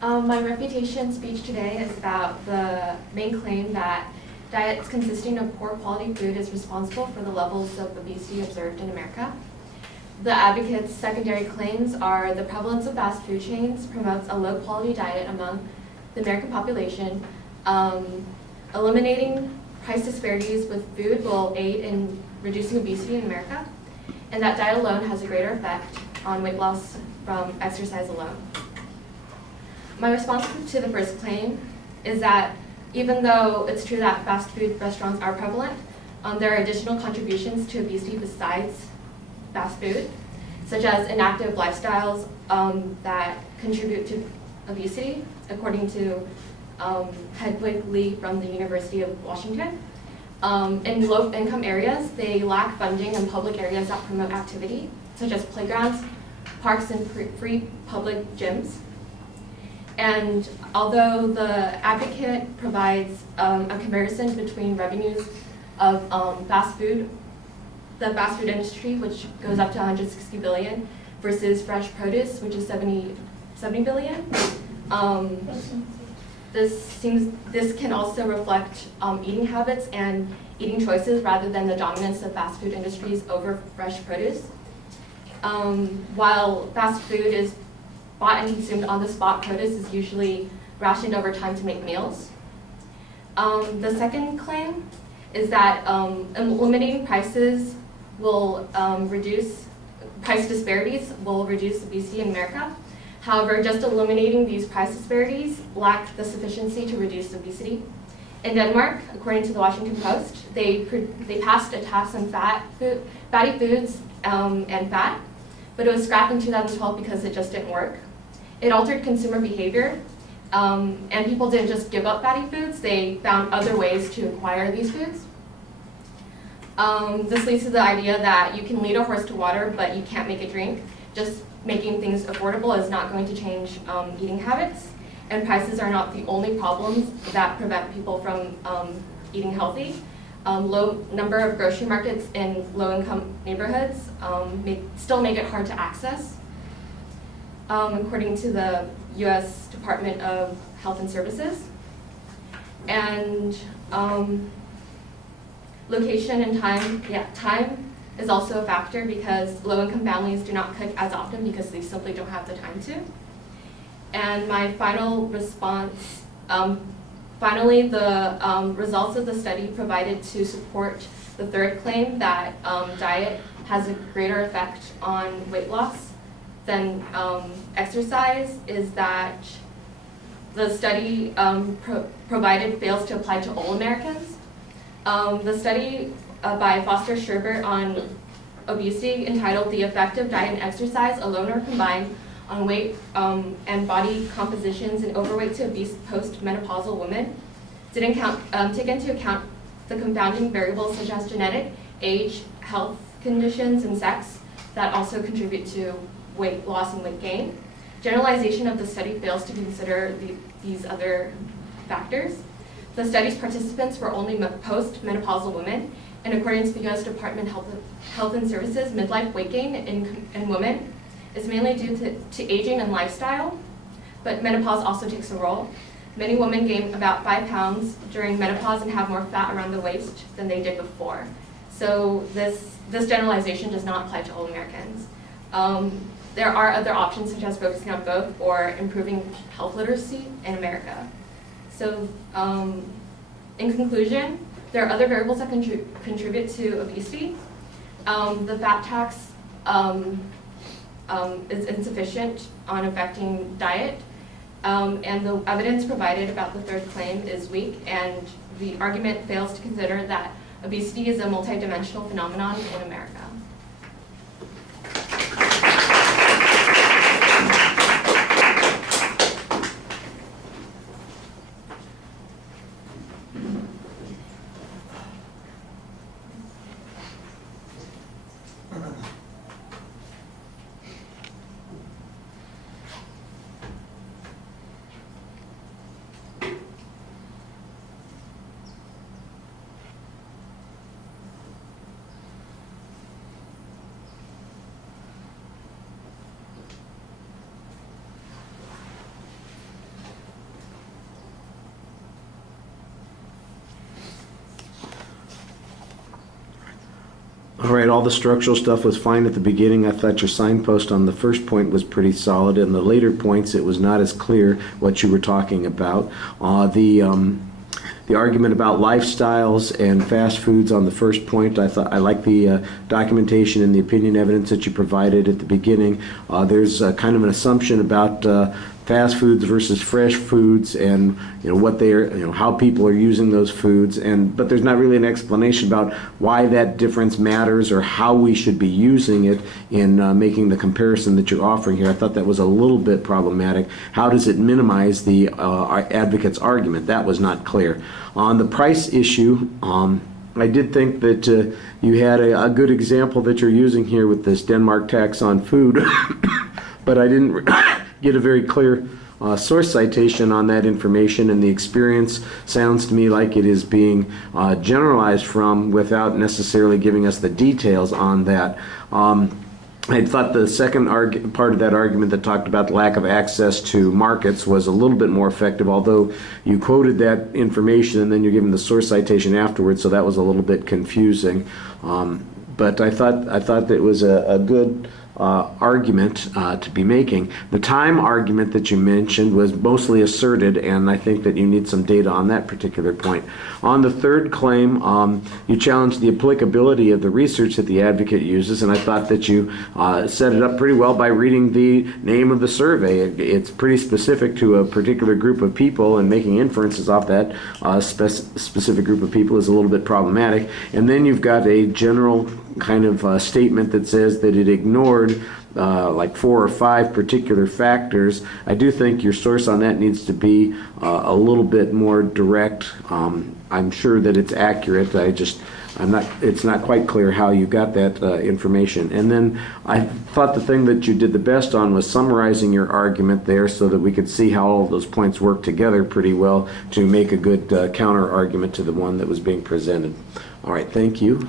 My refutation speech today is about the main claim that diets consisting of poor quality food is responsible for the levels of obesity observed in America. The advocates' secondary claims are the prevalence of fast food chains promotes a low quality diet among the American population. Eliminating price disparities with food will aid in reducing obesity in America, and that diet alone has a greater effect on weight loss from exercise alone. My response to the first claim is that even though it's true that fast food restaurants are prevalent, there are additional contributions to obesity besides fast food, such as inactive lifestyles that contribute to obesity, according to Hedwig Lee from the University of Washington. In low-income areas, they lack funding in public areas that promote activity, such as playgrounds, parks, and free public gyms. And although the advocate provides a comparison between revenues of the fast food industry, which goes up to 160 billion, versus fresh produce, which is 70 billion, this can also reflect eating habits and eating choices rather than the dominance of fast food industries over fresh produce. While fast food is bought and consumed on the spot, produce is usually rationed over time to make meals. The second claim is that eliminating prices will price disparities will reduce obesity in America. However, just eliminating these price disparities lack the sufficiency to reduce obesity. In Denmark, according to the Washington Post, they passed a tax on fatty foods and fat, but it was scrapped in 2012 because it just didn't work. It altered consumer behavior, and people didn't just give up fatty foods, they found other ways to acquire these foods. This leads to the idea that you can lead a horse to water, but you can't make it drink. Just making things affordable is not going to change eating habits, and prices are not the only problems that prevent people from eating healthy. Low number of grocery markets in low-income neighborhoods still make it hard to access. According to the U.S. Department of Health and Services. And location and time is also a factor because low-income families do not cook as often because they simply don't have the time to. And my final response, finally, the results of the study provided to support the third claim that diet has a greater effect on weight loss than exercise is that the study provided fails to apply to all Americans. The study by Foster Sherbert on obesity entitled "The Effect of Diet and Exercise Alone or Combined on Weight and Body Compositions in Overweight to Obese Post-Menopausal Women" didn't take into account the confounding variables such as genetic, age, health conditions, and sex that also contribute to weight loss and weight gain. Generalization of the study fails to consider these other factors. The study's participants were only post-menopausal women, and according to the U.S. Department of Health and Services, midlife weight gain in women is mainly due to aging and lifestyle, but menopause also takes a role. Many women gain about 5 pounds during menopause and have more fat around the waist than they did before. So this generalization does not apply to all Americans. There are other options such as focusing on both or improving health literacy in America. So in conclusion, there are other variables that contribute to obesity. The fat tax is insufficient on affecting diet, and the evidence provided about the third claim is weak, and the argument fails to consider that obesity is a multidimensional phenomenon in America. right, all the structural stuff was fine at the beginning. I thought your signpost on the first point was pretty solid. In the later points, it was not as clear what you were talking about. The argument about lifestyles and fast foods on the first point, I like the documentation and the opinion evidence that you provided at the beginning. There's kind of an assumption about fast foods versus fresh foods, and what they are, how people are using those foods, but there's not really an explanation about why that difference matters or how we should be using it in making the comparison that you're offering here. I thought that was a little bit problematic. How does it minimize the advocate's argument? That was not clear. On the price issue, I did think that you had a good example that you're using here with this Denmark tax on food, but I didn't get a very clear source citation on that information, and the experience sounds to me like it is being generalized from without necessarily giving us the details on that. I thought the second part of that argument that talked about the lack of access to markets was a little bit more effective, although you quoted that information and then you're given the source citation afterwards, so that was a little bit confusing. But I thought that it was a good argument to be making. The time argument that you mentioned was mostly asserted, and I think that you need some data on that particular point. On the third claim, you challenged the applicability of the research that the advocate uses, and I thought that you set it up pretty well by reading the name of the survey. It's pretty specific to a particular group of people, and making inferences off that specific group of people is a little bit problematic. And then you've got a general kind of statement that says that it ignored like 4 or 5 particular factors. I do think your source on that needs to be a little bit more direct. I'm sure that it's accurate. It's not quite clear how you got that information. And then I thought the thing that you did the best on was summarizing your argument there so that we could see how all of those points work together pretty well to make a good counter argument to the one that was being presented. All right, thank you.